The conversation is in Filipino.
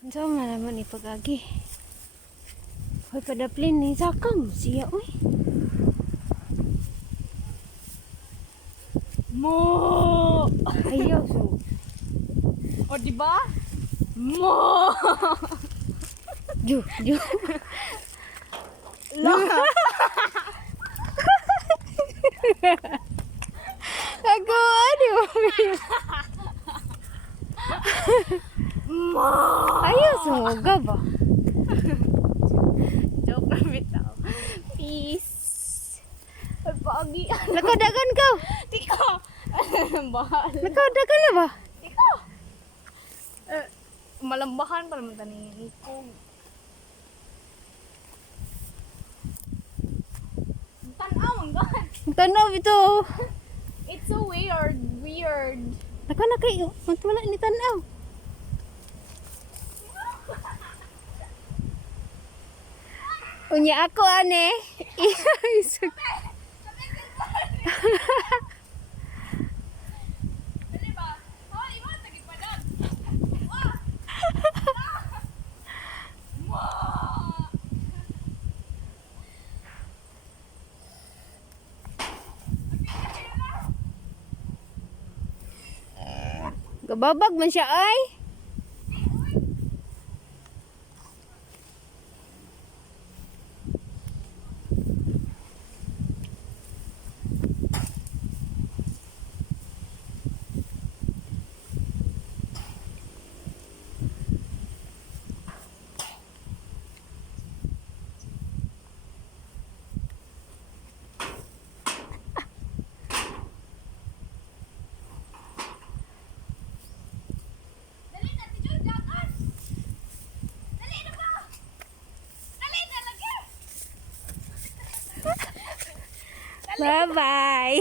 So naman ipag-agi. Hoy padaplin ni sakam siya oy. Mo! Ayaw so. O diba? Mo! Ju. Ako ano? Mo! Ayaw sumuga ba? Joke lang bitaw. Peace. Ay, pagi. Nakadagan ka. Tiko! Bahal. Nakadagan na ba? Tiko! Malambahan pa naman tanin. Iko. Tanaw, ang gan. Tanaw ito. It's so weird. Naka na kayo. Wala ni tanaw. Unya ako ane. Dali ba? Oh, iwan tagig pa dog. Gababag man siya ay. Dali na, tiyo, dagan. Dali na ba? Dali na lagi. Bye-bye.